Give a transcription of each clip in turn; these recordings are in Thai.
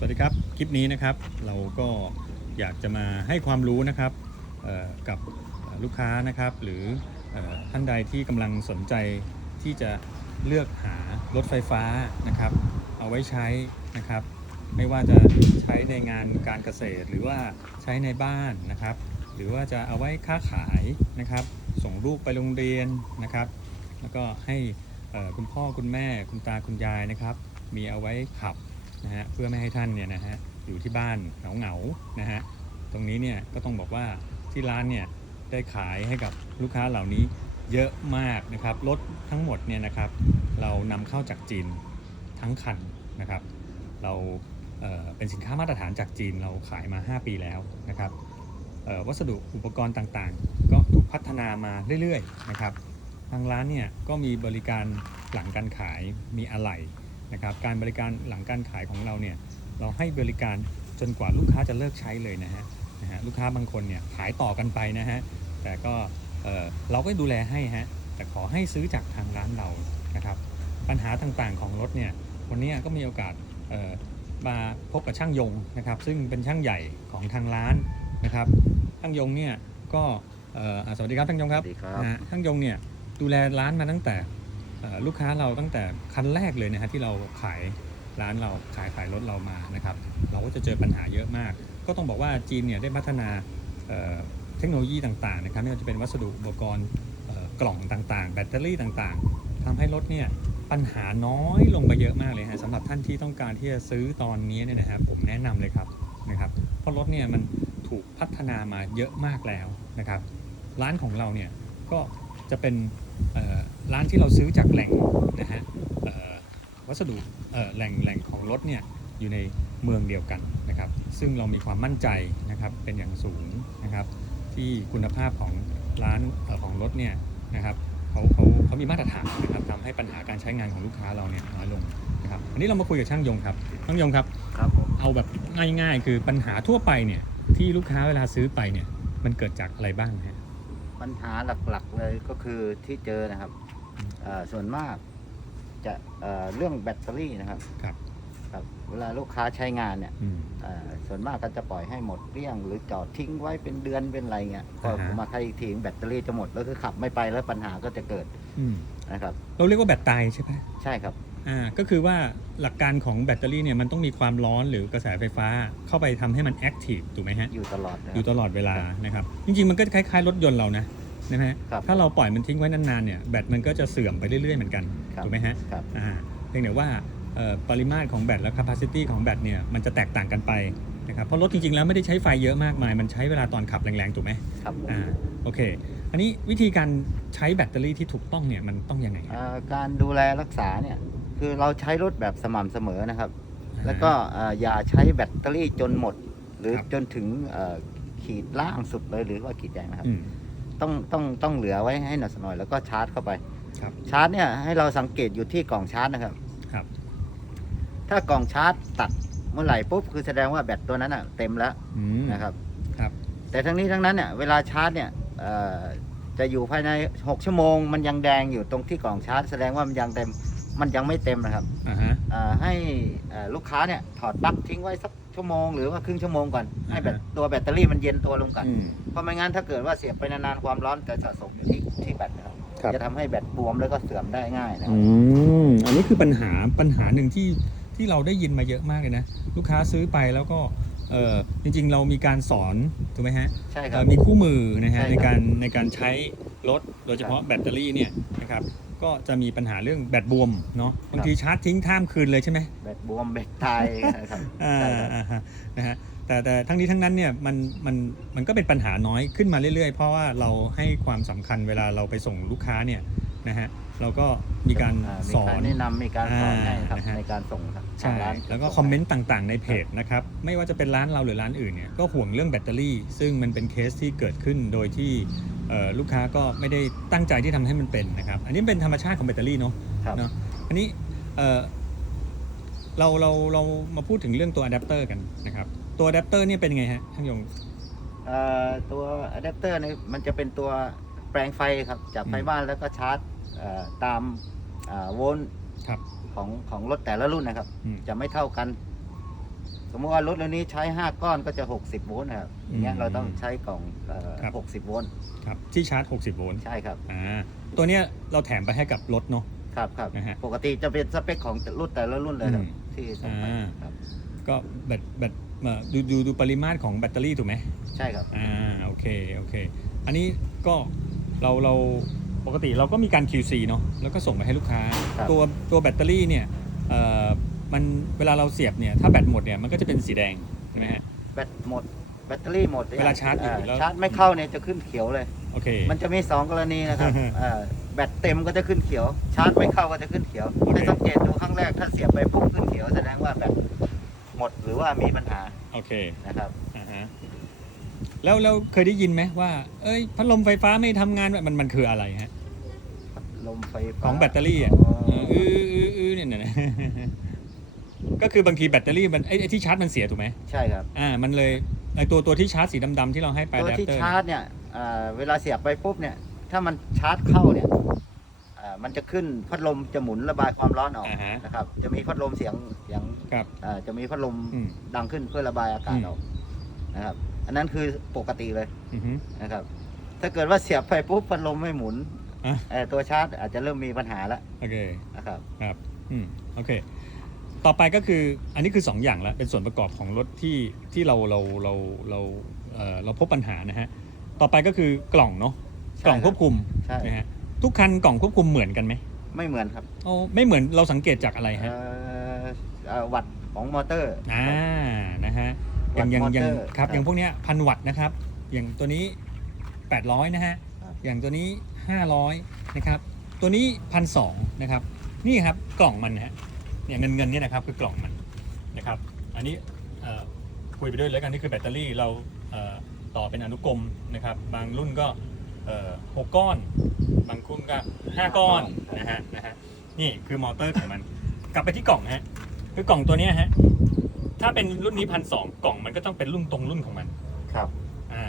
สวัสดีครับ คลิปนี้นะครับเราก็อยากจะมาให้ความรู้นะครับกับลูกค้านะครับ หรืออท่านใดที่กำลังสนใจที่จะเลือกหารถไฟฟ้านะครับ เอาไว้ใช้นะครับ ไม่ว่าจะใช้ในงานการเกษตร หรือว่าใช้ในบ้านนะครับ หรือว่าจะเอาไว้ค้าขายนะครับ ส่งลูกไปโรงเรียนนะครับ แล้วก็ให้คุณพ่อคุณแม่คุณตาคุณยายนะครับ มีเอาไว้ขับ นะฮะเพื่อไม่ให้ท่านเนี่ยนะฮะอยู่ที่บ้านเหงาเหงาๆนะฮะตรงนี้เนี่ยก็ต้องบอกว่าที่ร้านเนี่ยได้ขายให้กับลูกค้าเหล่านี้เยอะมากนะครับรถทั้งหมดเนี่ยนะครับเรานำเข้าจากจีนทั้งคันนะครับ เราเเป็นสินค้ามาตรฐานจากจีนเราขายมา 5 ปีแล้วนะครับวัสดุอุปกรณ์ต่างๆ ก็ถูกพัฒนามาเรื่อยๆนะครับทางร้านเนี่ยก็มีบริการหลังการขายมีอะไหล่ นะครับการบริการหลังการขายของเราเนี่ยเราให้บริการจนกว่าลูกค้าจะเลิกใช้เลยนะฮะนะฮะลูกค้าบางคนเนี่ยขายต่อกันไปนะฮะแต่ก็เอ่อเราก็ดูแลให้ฮะแต่ขอให้ซื้อจากทางร้านเรานะครับ ปัญหาต่างๆของรถเนี่ยวันนี้ก็มีโอกาสเอ่อมาพบกับช่างยงนะครับ ซึ่งเป็นช่างใหญ่ของทางร้านนะครับ ช่างยงเนี่ยก็เอ่ออะสวัสดีครับช่างยงครับสวัสดีครับนะฮะช่างยงเนี่ยดูแลร้านมาตั้งแต่เอ่อ ลูกค้าเราตั้งแต่คันแรกเลยนะฮะที่เราขายร้านเราขายขายรถเรามานะครับ เราก็จะเจอปัญหาเยอะมาก ก็ต้องบอกว่าจีนเนี่ยได้พัฒนาเเทคโนโลยีต่างๆนะครับไม่ว่าจะเป็นวัสดุอุปกรณ์กล่องต่างๆ แบตเตอรี่ต่างๆทำให้รถเนี่ยปัญหาน้อยลงไปเยอะมากเลยฮะสำหรับท่านที่ต้องการที่จะซื้อตอนนี้เนี่ยนะครับผมแนะนำเลยครับนะครับเพราะรถเนี่ยมันถูกพัฒนามาเยอะมากแล้วนะครับ ร้านของเราเนี่ยก็จะเป็น ร้านที่เราซื้อจากแหล่งนะฮะเอ่อวัสดุเอ่อแหล่งแหล่งของรถเนี่ยอยู่ในเมืองเดียวกันนะครับ ซึ่งเรามีความมั่นใจนะครับเป็นอย่างสูงนะครับ ที่คุณภาพของร้านเอ่อของรถเนี่ยนะครับเขาเขาเขามีมาตรฐานนะครับทำให้ปัญหาการใช้งานของลูกค้าเราเนี่ยน้อยลงนะครับอันนี้เรามาคุยกับช่างยงครับช่างยงครับครับผมเอาแบบง่ายๆ คือปัญหาทั่วไปเนี่ยที่ลูกค้าเวลาซื้อไปเนี่ยมันเกิดจากอะไรบ้างฮะ ปัญหาหลักๆเลยก็คือที่เจอนะครับเอ่อส่วนมากจะเอ่อเรื่องแบตเตอรี่นะครับครับครับเวลาลูกค้าใช้งานเนี่ยอืมเอ่อส่วนมากก็จะปล่อยให้หมดเกลี้ยง หรือจอดทิ้งไว้เป็นเดือนเป็นอะไรเงี้ยก็อ่าฮะมาใครทีแบตเตอรี่จะหมดแล้วคือขับไม่ไปแล้วปัญหาก็จะเกิดอืมนะครับ เราเรียกว่าแบตตายใช่ไหมใช่ครับ อ่าก็คือว่าหลักการของแบตเตอรี่เนี่ยมันต้องมีความร้อนหรือกระแสไฟฟ้าเข้าไปทำให้มันแอคทีฟถูกไหมฮะ อยู่ตลอดนะอคยู่รับ ตลอดเวลานะครับ จริงๆ มันก็คล้ายๆรถยนต์เรานะนะฮะครับถ้าเราปล่อยมันทิ้งไว้นานๆเนี่ยแบตมันก็จะเสื่อมไปเรื่อยๆเหมือนกันครับ ถูกไหมฮะครับ อ่าเพียงแต่ว่าเอ่อปริมาตรของแบตและ capacity ของแบตเนี่ยมันจะแตกต่างกันไปนะครับเพราะรถจริงๆแล้วไม่ได้ใช้ไฟเยอะมากมาย มันใช้เวลาตอนขับแรงๆถูกไหมครับผมอ่าโอเค อันนี้วิธีการใช้แบตเตอรี่ที่ถูกต้องเนี่ยมันต้องยังไงฮะเอ่อการดูแลรักษาเนี่ย คือเราใช้รถแบบสม่ำเสมอนะครับ แล้วก็เอ่ออย่าใช้แบตเตอรี่จนหมด หรือครับ จนถึงเอ่อขีดล่างสุดเลยหรือว่าขีดใหญ่นะครับ อืม ต้องต้องต้องเหลือไว้ให้หน่อยสักหน่อยแล้วก็ชาร์จเข้าไปครับชาร์จเนี่ยให้เราสังเกตอยู่ที่กล่องชาร์จนะครับ ครับ ถ้ากล่องชาร์จตัดเมื่อไหร่ปุ๊บคือแสดงว่าแบตตัวนั้นอะเต็มแล้วอืม นะครับ ครับ แต่ทั้งนี้ทั้งนั้นเนี่ยเวลาชาร์จเนี่ยเอ่อจะอยู่ภายใน 6 ชั่วโมง มันยังแดงอยู่ตรงที่กล่องชาร์จ แสดงว่ามันยังเต็ม มันยังไม่เต็มนะครับอ่าฮะเอ่อให้เอ่อลูกค้าเนี่ยถอดปลั๊กทิ้งไว้สักชั่วโมงหรือว่าครึ่งชั่วโมงก่อนให้แบตอ่าฮะ ตัวแบตเตอรี่มันเย็นตัวลงก่อนอืม เพราะไม่งั้นถ้าเกิดว่าเสียบไปนานๆความร้อนจะสะสมอยู่ที่ที่แบตนะครับครับ จะทำให้แบตบวมแล้วก็เสื่อมได้ง่ายนะคอืรับมอันนี้คือปัญหาปัญหาหนึ่งที่ที่เราได้ยินมาเยอะมากเลยนะ ลูกค้าซื้อไปแล้วก็เออจริงๆ เรามีการสอนถูกไหมฮะใช่คเอ่รับ อมีคู่มือนะฮะใช่ครับในการในการใช้รถโดยเฉพาะแบตเตอรี่เนี่ยนะครับ ก็จะมีปัญหาเรื่องแบตบวมเนาะบางทีชาร์จทิ้งข้ามคืนเลยใช่ไหมแบตบวมแบตตายนะครับอ่าใช่ครับอ่าฮะนะฮะแต่แต่ทั้งนี้ทั้งนั้นเนี่ยมันมันมันก็เป็นปัญหาน้อยขึ้นมาเรื่อยๆ เพราะว่าเราให้ความสำคัญเวลาเราไปส่งลูกค้าเนี่ยนะฮะเราก็มีการอ่ามีสอการนแนะนำมีการสอนให้ครับอ่านะฮะในการส่งครับใช่ทางร้านแล้วก็คอมเมนต์ต่างๆในเพจนะครับไม่ว่าจะเป็นร้านเราหรือร้านอื่นเนี่ยก็ห่วงเรื่องแบตเตอรี่ ซึ่งมันเป็นเคสที่เกิดขึ้นโดยที่เอ่อ ลูกค้าก็ไม่ได้ตั้งใจที่ทำให้มันเป็นนะครับ อันนี้เป็นธรรมชาติของแบตเตอรี่เนาะครับเนาะอันนี้เอ่อเราเราเรามาพูดถึงเรื่องตัวอะแดปเตอร์กันนะครับ ตัวอะแดปเตอร์เนี่ยเป็นไงฮะท่านยงเอ่อตัวอะแดปเตอร์เนี่ยมันจะเป็นตัวแปลงไฟครับจากไฟอืมบ้านแล้วก็ชาร์จเอ่อตามอ่าโวลต์ครับของของรถแต่ละรุ่นนะครับอืมจะไม่เท่ากัน สมมติว่ารถรุ่นนี้ใช้5ก้อนก็จะ60โวลต์นะครับอย่างเงี้ยอืมเราต้องใช้กล่องเอ่อครับ60โวลต์ครับที่ชาร์จ 60 โวลต์ใช่ครับ อ่าตัวเนี้ยเราแถมไปให้กับรถเนาะ ครับครับนะฮะปกติจะเป็นสเปคของรุ่นแต่ละรุ่นเลยครับอืมที่ส่งไปอ่า ครับ ก็แบตแบตเอ่อดูดูดูปริมาตรของแบตเตอรี่ถูกไหม ใช่ครับ อ่าโอเคโอเค อันนี้ก็เราเราปกติเราก็มีการ QC เนาะแล้วก็ส่งไปให้ลูกค้า ครับ ตัวตัวแบตเตอรี่เนี่ยเอ่อ มันเวลาเราเสียบเนี่ยถ้าแบตหมดเนี่ยมันก็จะเป็นสีแดงใช่ไหมฮะ แบตหมดแบตเตอรี่หมดเวลาชาร์จอยู่อ่แล้ว ชาร์จไม่เข้าเนี่ยจะขึ้นเขียวเลย โอเค มันจะมี2กรณีนะครับเอ่อแบตเต็มก็จะขึ้นเขียว ชาร์จไม่เข้าก็จะขึ้นเขียวโอเค ให้สังเกตดูครั้งแรกถ้าเสียบไปปุ๊บขึ้นเขียวแสดงว่าแบตหมดหรือว่ามีปัญหาโอเคนะครับอ่าฮะแล้วเราเคยได้ยินไหมว่า เอ้ยพัดลมไฟฟ้าไม่ทำงานมันมันคืออะไรฮะ ลมไฟฟ้าของแบตเตอรี่อะอ๋อเอออื้ออื้ออื้อเนี่ยนะ ก็คือบางทีแบตเตอรี่มันไอ้ไอ้ที่ชาร์จมันเสียถูกไหมใช่ครับอ่ามันเลยไอ้ตัวตัวที่ชาร์จสีดำๆที่เราให้ไปตัวอะแดปที่เตอร์ชาร์จเนี่ยเอ่อเวลาเสียบไปปุ๊บเนี่ย ถ้ามันชาร์จเข้าเนี่ยเอ่อมันจะขึ้นพัดลมจะหมุนระบายความร้อนออกอ่าฮะ นะครับ จะมีพัดลมเสียงเสียงครับ เอ่อจะมีพัดลมอืม ดังขึ้นเพื่อระบายอากาศอืม ออกนะครับ อันนั้นคือปกติเลยอือฮึ นะครับ ถ้าเกิดว่าเสียบไปปุ๊บพัดลมไม่หมุนอะ เอ่อตัวชาร์จอาจจะเริ่มมีปัญหาแล้วโอเคนะครับ ครับอืมโอเค ต่อไปก็คืออันนี้คือ 2 อย่างแล้วเป็นส่วนประกอบของรถที่ที่เราเราเราเราเอ่อเราพบปัญหานะฮะต่อไปก็คือกล่องเนาะใช่กล่องควบคุมใช่ นะฮะทุกคันกล่องควบคุมเหมือนกันไหมไม่เหมือนครับโอ้ไม่เหมือนเราสังเกตจากอะไรฮะเอ่อเอ่อวัตต์ของมอเตอร์ อ่านะฮะอย่างอย่างวัดอย่างมอเตอร์ครับครับอย่างพวกเนี้ยพันวัตต์นะครับอย่างตัวนี้ 800นะฮะครับ อย่างตัวนี้ 500นะครับตัวนี้พันสองนะครับนี่ครับกล่องมันนะฮะ เนี่ยเงินเงินเนี่ยนะครับคือกล่องมันนะครับ อันนี้เอ่อคุยไปด้วยแล้วกันนี่คือแบตเตอรี่เราเอ่อต่อเป็นอนุกรมนะครับ บางรุ่นก็เอ่อหกก้อน บางรุ่นก็ห้าก้อนนะฮะนะฮะนี่คือมอเตอร์ของมัน กลับไปที่กล่องฮะคือกล่องตัวเนี้ยฮะถ้าเป็นรุ่นนี้พันสองกล่องมันก็ต้องเป็นรุ่นตรงรุ่นของมันครับอ่า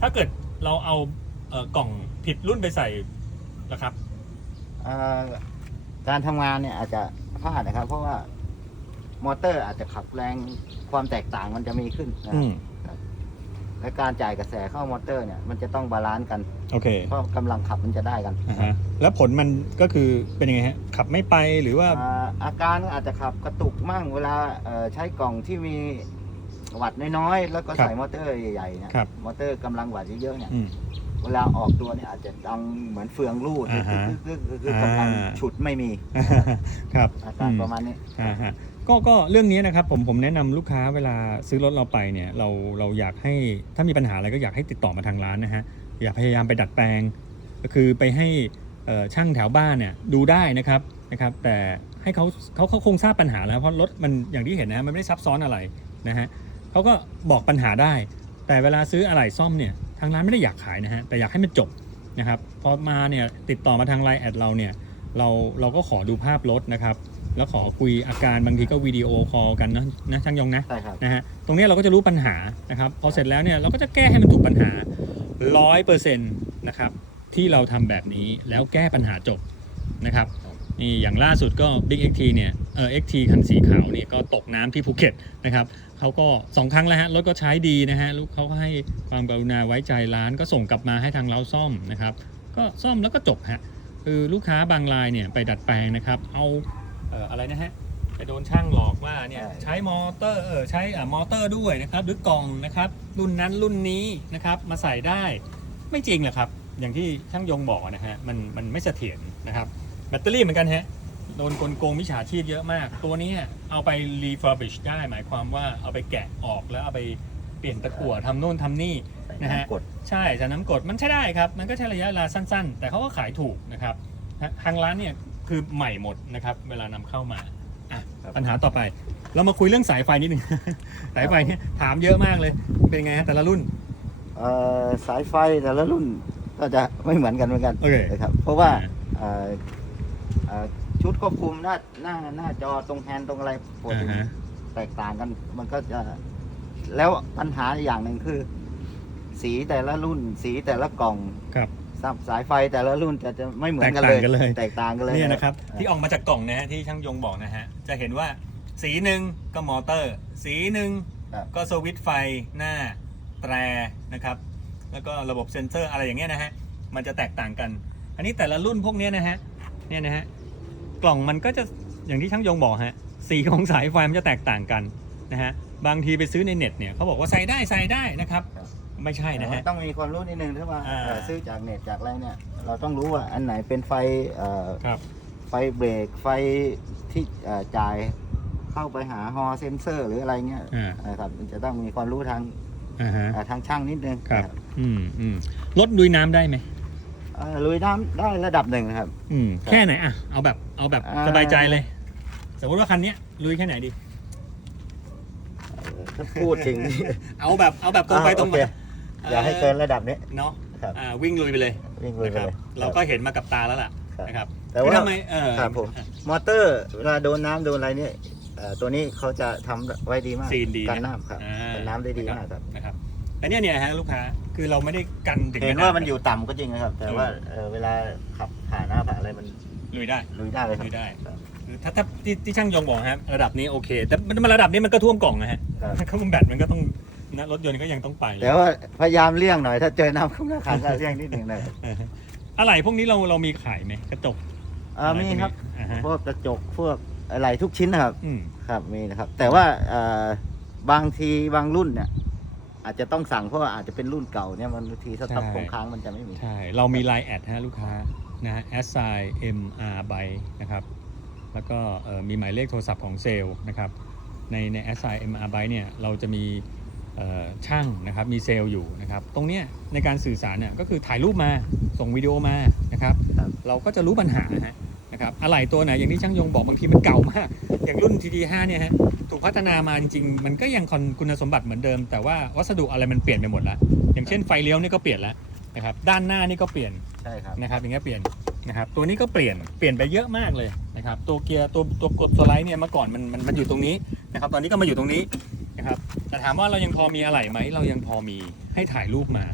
ถ้าเกิดเราเอาเอ่อกล่องผิดรุ่นไปใส่นะครับเอ่อ การทำงานเนี่ยอาจจะพลาดนะครับ เพราะว่ามอเตอร์อาจจะขับแรงความแตกต่างมันจะมีขึ้นนะอืมและการจ่ายกระแสเข้ามอเตอร์เนี่ยมันจะต้องบาลานซ์กัน โอเคเพราะกำลังขับมันจะได้กันอ่าฮะแล้วผลมันก็คือเป็นยังไงฮะขับไม่ไปหรือว่า อ่าอาการอาจจะขับกระตุกมั่งเวลาเอ่อใช้กล่องที่มีวัตต์น้อยๆแล้วก็ครับใส่มอเตอร์ใหญ่ๆเนี่ยครับ มอเตอร์กำลังวัตต์เยอะๆเนี่ย อืม เวลาออกตัวเนี่ยอาจจะดังเหมือนเฟืองรูดอ่าฮะคือคือคือกำลังอ่า ฉุดไม่มีครับอาการอืมประมาณนี้ อ่าฮะก็ก็เรื่องนี้นะครับผมผมแนะนำลูกค้าเวลาซื้อรถเราไปเนี่ยเราเราอยากให้ถ้ามีปัญหาอะไรก็อยากให้ติดต่อมาทางร้านนะฮะอย่าพยายามไปดัดแปลง ก็คือไปให้เอ่อช่างแถวบ้านเนี่ยดูได้นะครับนะครับ แต่ให้เขาเขาเขาคงทราบปัญหาแล้วเพราะรถมันอย่างที่เห็นนะมันไม่ได้ซับซ้อนอะไรนะฮะเขาก็บอกปัญหาได้ แต่เวลาซื้ออะไหล่ซ่อมเนี่ยทางร้านไม่ได้อยากขายนะฮะแต่อยากให้มันจบนะครับพอมาเนี่ยติดต่อมาทางไลน์แอดเราเนี่ยเราเราก็ขอดูภาพรถนะครับแล้วขอคุยอาการบางทีก็วิดีโอคอลกันนะนะช่างยงนะใช่ครับ นะฮะตรงเนี้ยเราก็จะรู้ปัญหานะครับพอเสร็จแล้วเนี่ยเราก็จะแก้ให้มันถูกปัญหาร้อยเปอร์เซ็นต์นะครับที่เราทำแบบนี้แล้วแก้ปัญหาจบนะครับนี่อย่างล่าสุดก็ Big XT เนี่ยเออ XT คันสีขาวเนี่ยก็ตกน้ำที่ภูเก็ตนะครับ เขาก็สองครั้งแล้วฮะรถก็ใช้ดีนะฮะลูกเขาก็ให้ความกรุณาไว้ใจร้านก็ส่งกลับมาให้ทางเราซ่อมนะครับ ก็ซ่อมแล้วก็จบฮะคือลูกค้าบางรายเนี่ยไปดัดแปลงนะครับ เอาเอ่ออะไรนะฮะไปโดนช่างหลอกว่าเนี่ยใช่ใช้มอเตอร์เออใช้อ่ามอเตอร์ด้วยนะครับ หรือกล่องนะครับ รุ่นนั้นรุ่นนี้นะครับมาใส่ได้ไม่จริงหรอกครับ อย่างที่ช่างยงบอกนะฮะมันมันไม่เสถียรนะครับแบตเตอรี่เหมือนกันฮะ โดนกลโกงมิจฉาชีพเยอะมาก ตัวนี้เอาไป refurbish ได้หมายความว่าเอาไปแกะออกแล้วเอาไปเปลี่ยนตะกั่วทำโน่นทำนี่นะฮะกดใช่แต่น้ำกรดมันใช้ได้ครับ มันก็ใช้ระยะเวลาสั้น ๆ แต่เขาก็ขายถูกนะครับทาทางร้านเนี่ยคือใหม่หมดนะครับเวลานำเข้ามาอะครับปัญหาต่อไป เรามาคุยเรื่องสายไฟนิดนึงสายไฟเนี่ยถามเยอะมากเลยเป็นไงฮะแต่ละรุ่นเอ่อสายไฟแต่ละรุ่นก็จะไม่เหมือนกันเหมือนกันโอเคนะครับเพราะว่าเอ่อเอ่อ ชุดควบคุมหน้าหน้าหน้าจอตรงแฮนด์ตรงอะไรปกติอ่าฮะ แตกต่างกันมันก็จะ แล้วปัญหาอย่างหนึ่งคือ สีแต่ละรุ่น สีแต่ละกล่องครับ สับสายไฟแต่ละรุ่นจะจะไม่เหมือนกันแตกต่างกันเลย แตกต่างกันเลย เนี่ยนะครับอ่าที่ออกมาจากกล่องนะฮะที่ช่างยงบอกนะฮะ จะเห็นว่าสีหนึ่งก็มอเตอร์ สีหนึ่งครับ ก็สวิตช์ไฟหน้าแตรนะครับ แล้วก็ระบบเซ็นเซอร์อะไรอย่างเงี้ยนะฮะ มันจะแตกต่างกัน อันนี้แต่ละรุ่นพวกเนี้ยนะฮะ เนี่ยนะฮะ กล่องมันก็จะอย่างที่ช่างยงบอกฮะสีของสายไฟมันจะแตกต่างกันนะฮะบางทีไปซื้อในเน็ตเนี่ยเขาบอกว่าใส่ได้ใส่ได้นะครับครับ ไม่ใช่นะฮะ ต้องมีความรู้นิดนึงถ้าว่าอ่า เอ่อซื้อจากเน็ตจากอะไรเนี่ยเราต้องรู้ว่าอันไหนเป็นไฟเอ่อครับ ไฟเบรกไฟที่เอ่อจ่ายเข้าไปหาฮอเซนเซอร์หรืออะไรเงี้ยอ่า นะครับมันจะต้องมีความรู้ทางอ่าฮะ เอ่อทางช่างนิดนึงครับนะอืมอืมรถลุยน้ำได้ไหม เอ่อลุยน้ำได้ระดับหนึ่งนะครับ อืมครับแค่ไหนอะเอาแบบเอาแบบอ่า สบายใจเลย สมมติว่าคันเนี้ยลุยแค่ไหนดี ถ้าพูดถึง เอาแบบเอาแบบตรงไปตรงมาอ่าโอเคอย่าให้เกินระดับนี้ เนาะครับ อ่าวิ่งลุยไปเลยวิ่งลุยนะไปครับ เลยเราก็เห็นมากับตาแล้วล่ะครับ นะครับแต่ว่า คือทำไมเออครับผม มอเตอร์เวลาโดนน้ำโดนอะไรเนี่ยเอ่อตัวนี้เขาจะทำไว้ดีมากซีนดีกันน้ำครับอ่ากันน้ำได้ดีมากครับ นะครับ แต่เนี่ยเนี่ยฮะลูกค้าคือเราไม่ได้กันถึงเห็นขดว่ามันอยู่ต่ำก็จริงนะครับ แต่ว่าเอ่อเวลาขับผ่านหน้าผ่านอะไรมันลุยได้ลุยได้เลยครับลุยได้ครับ คือถ้าถ้าที่ที่ช่างยงบอกครับระดับนี้โอเค แต่มันมันระดับนี้มันก็ท่วมกล่องนะฮะครับ ถ้าเขาแบตมันก็ต้องนะรถยนต์ก็ยังต้องไปเลยแต่ว่าพยายามเลี่ยงหน่อย ถ้าเจอน้ำข้างหน้าขันก็เลี่ยงนิดหนึ่งเลยเออฮะอะไรพวกนี้เราเรามีขายไหมกระจกอ่ามีครับอ่าฮะพวกกระจกพวกอะไรทุกชิ้นนะครับ อืมครับมีนะครับ แต่ว่าเอ่อบางทีบางรุ่นเนี่ย อาจจะต้องสั่งเพราะว่าอาจจะเป็นรุ่นเก่าเนี่ยมันบางทีสต็อกคงค้างมันจะไม่มี ใช่ เรามี Line แอดฮะลูกค้านะฮะ s i m r by นะครับ แล้วก็เอ่อมีหมายเลขโทรศัพท์ของเซลล์นะครับ ในใน s i m r by เนี่ยเราจะมีเอ่อช่างนะครับมีเซลล์อยู่นะครับ ตรงเนี้ยในการสื่อสารเนี่ยก็คือถ่ายรูปมาส่งวิดีโอมานะครับ ครับ เราก็จะรู้ปัญหาฮะ นะครับอะไรตัวไหนอย่างที่ช่างยงบอกบางทีมันเก่ามาก อย่างรุ่น TD5 เนี่ยฮะถูกพัฒนามาจริงๆ มันก็ยังคอนคุณสมบัติเหมือนเดิม แต่ว่าวัสดุอะไรมันเปลี่ยนไปหมดแล้ว อย่างเช่นไฟเลี้ยวนี่ก็เปลี่ยนแล้วนะครับด้านหน้านี่ก็เปลี่ยนใช่ครับนะครับอย่างเงี้ยเปลี่ยนนะครับตัวนี้ก็เปลี่ยนเปลี่ยนไปเยอะมากเลยนะครับตัวเกียร์ตัวตัวกดสไลด์เนี่ยเมื่อก่อนมันมันมันอยู่ตรงนี้นะครับตอนนี้ก็มาอยู่ตรงนี้นะครับแต่ถามว่าเรายังพอมีอะไรไหมเรายังพอมีให้ถ่ายรูปมา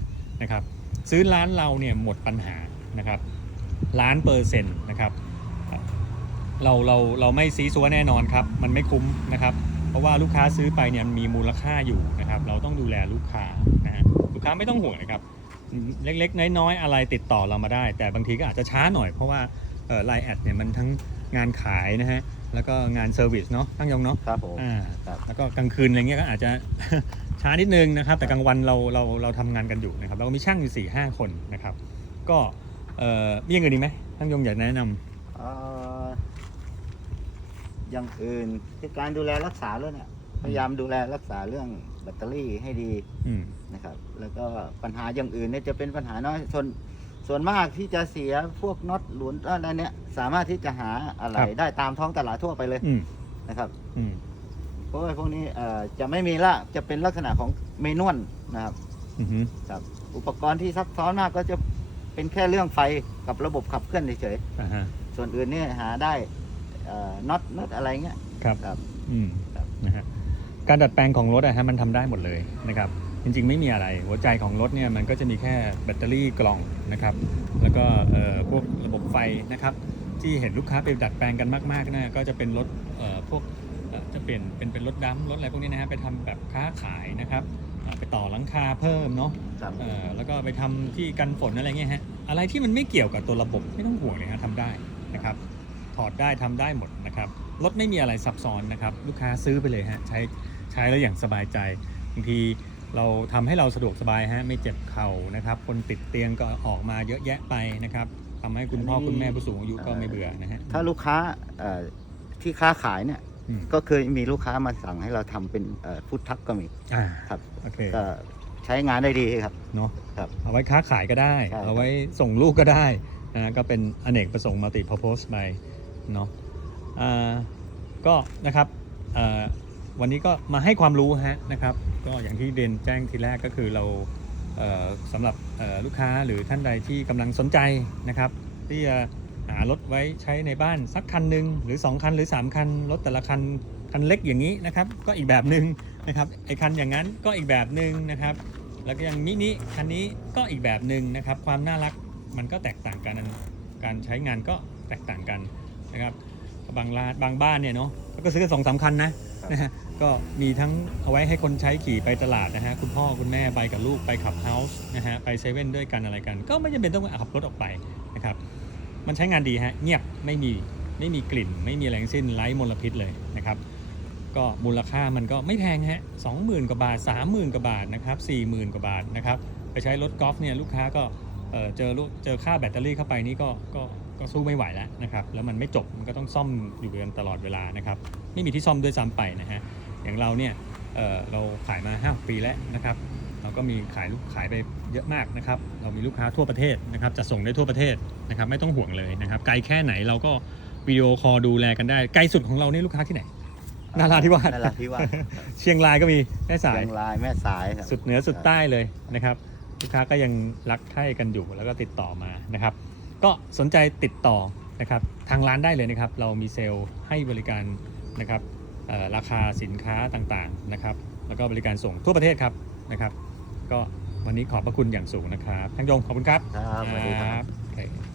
นะครับซื้อร้านเราเนี่ยหมดปัญหานะครับล้านเปอร์เซ็นต์นะครับ เราเราเราไม่ซีซัวแน่นอนครับ มันไม่คุ้มนะครับ เพราะว่าลูกค้าซื้อไปเนี่ยมันมีมูลค่าอยู่นะครับ เราต้องดูแลลูกค้านะฮะลูกค้าไม่ต้องห่วงนะครับเล็กๆ น้อยๆ อะไรติดต่อเรามาได้ แต่บางทีก็อาจจะช้าหน่อยเพราะว่าไลน์แอดเนี่ยมันทั้งงานขายนะฮะแล้วก็งานเซอร์วิสเนาะตั้งยงเนาะครับผมอ่าครับแล้วก็กลางคืนอะไรเงี้ยก็อาจจะช้านิดนึงนะครับ แต่กลางวันเราเราเราทำงานกันอยู่นะครับเราก็มีช่างอยู่สี่ห้าคนนะครับ ก็เอ่อมีอย่างอื่นอีกไหมตั้งยงอยากแนะนำเอ่อ อย่างอื่นคือการดูแลรักษาเรื่องเนี่ยพยายามดูแลรักษาเรื่องแบตเตอรี่ให้ดีอืม นะครับ แล้วก็ปัญหาอย่างอื่นเนี่ยจะเป็นปัญหาน้อยส่วนส่วนมากที่จะเสียพวกน็อตหลุนอะไรเนี่ยสามารถที่จะหาอะไรครับ ได้ตามท้องตลาดทั่วไปเลยอืมนะครับ อืม เพราะว่าพวกนี้เอ่อจะไม่มีละจะเป็นลักษณะของเมนวลนะครับอืมครับอุปกรณ์ที่ซับซ้อนมากก็จะเป็นแค่เรื่องไฟกับระบบขับเคลื่อนเฉยอ่าฮะ ๆส่วนอื่นเนี่ยหาได้เอ่อ น็อตน็อตอะไรเงี้ยครับครับ อืมครับ นะฮะการดัดแปลงของรถอะฮะมันทำได้หมดเลยนะครับ จริงๆไม่มีอะไร หัวใจของรถเนี่ยมันก็จะมีแค่แบตเตอรี่กล่องนะครับ แล้วก็เอ่อพวกระบบไฟนะครับ ที่เห็นลูกค้าไปดัดแปลงกันมากๆนะก็จะเป็นรถเอ่อพวกเอ่อจะเปลี่ยนเป็นเป็นรถดำรถอะไรพวกนี้นะฮะไปทำแบบค้าขายนะครับเอ่อไปต่อหลังคาเพิ่มเนาะ ครับเอ่อแล้วก็ไปทำที่กันฝนอะไรเงี้ยฮะอะไรที่มันไม่เกี่ยวกับตัวระบบไม่ต้องห่วงเลยฮะทำได้นะครับ ถอดได้ทำได้หมดนะครับรถไม่มีอะไรซับซ้อนนะครับ ลูกค้าซื้อไปเลยฮะใช้ใช้แล้วอย่างสบายใจบางทีเราทำให้เราสะดวกสบายฮะไม่เจ็บเข่านะครับ คนติดเตียงก็ออกมาเยอะแยะไปนะครับทำให้คุณพ่อคุณแม่ผู้สูงอายุก็ไม่เบื่อนะฮะถ้าลูกค้าเอ่อที่ค้าขายเนี่ยอืมก็เคยมีลูกค้ามาสั่งให้เราทำเป็นพุทธักก็มีอ่าครับโอเคก็ใช้งานได้ดีครับเนาะครับเอาไว้ค้าขายก็ได้ใช่ครับเอาไว้ส่งลูกก็ได้นะก็เป็นอเนกประสงค์มัลติพ r p o s e ไป เนาะอ่าก็นะครับอ่อวันนี้ก็มาให้ความรู้ฮะนะครับ ก็อย่างที่เรนแจ้งทีแรกก็คือเราเอ่อสำหรับเอ่อลูกค้าหรือท่านใดที่กำลังสนใจนะครับ ที่จะหารถไว้ใช้ในบ้านสักคันหนึ่งหรือ 2 คันหรือ 3 คัน รถแต่ละคันคันเล็กอย่างนี้นะครับ ก็อีกแบบหนึ่งนะครับไอคันอย่างนั้นก็อีกแบบหนึ่งนะครับ แล้วก็อย่างมินิคันนี้ก็อีกแบบหนึ่งนะครับ ความน่ารักมันก็แตกต่างกันการใช้งานก็แตกต่างกัน นะครับบางร้านบางบ้านเนี่ยเนาะก็ซื้อกันสองสามคันนะครับนะฮะก็มีทั้งเอาไว้ให้คนใช้ขี่ไปตลาดนะฮะคุณพ่อคุณแม่ไปกับลูกไปขับเฮาส์นะฮะไปเซเว่นด้วยกันอะไรกัน ก็ไม่จำเป็นต้องขับรถออกไปนะครับมันใช้งานดีฮะเงียบไม่มีไม่มีกลิ่น ไม่มีแรงสิ้นไร้มลพิษเลยนะครับก็มูลค่ามันก็ไม่แพงฮะสองหมื่นกว่าบาทสามหมื่นกว่าบาทนะครับสี่หมื่นกว่าบาทนะครับไปใช้รถกอล์ฟเนี่ยลูกค้าก็เอ่อเจอลูกเจอค่าแบตเตอรี่เข้าไปนี่ก็ก็ ก็สู้ไม่ไหวแล้วนะครับแล้วมันไม่จบมันก็ต้องซ่อมอยู่กันตลอดเวลานะครับไม่มีที่ซ่อมด้วยซ้ำไปนะฮะอย่างเราเนี่ยเอ่อเราขายมา5ปีแล้วนะครับเราก็มีขายลูกขายไปเยอะมากนะครับเรามีลูกค้าทั่วประเทศนะครับจะส่งได้ทั่วประเทศนะครับไม่ต้องห่วงเลยนะครับไกลแค่ไหนเราก็วิดีโอคอลดูแลกันได้ไกลสุดของเราเนี่ยลูกค้าที่ไหนนาราธิวาสนาราธิวาสเชียงรายก็มีแม่สายเชียงรายแม่สายครับสุดเหนือสุดใต้เลยนะครับลูกค้าก็ยังรักใคร่กันอยู่แล้วก็ติดต่อมานะครับ ก็สนใจติดต่อนะครับทางร้านได้เลยนะครับ เรามีเซลล์ให้บริการนะครับเอ่อราคาสินค้าต่างๆนะครับ แล้วก็บริการส่งทั่วประเทศครับนะครับ ก็วันนี้ขอบพระคุณอย่างสูงนะครับทั้งยงขอบคุณครับครับสวัสดีครับ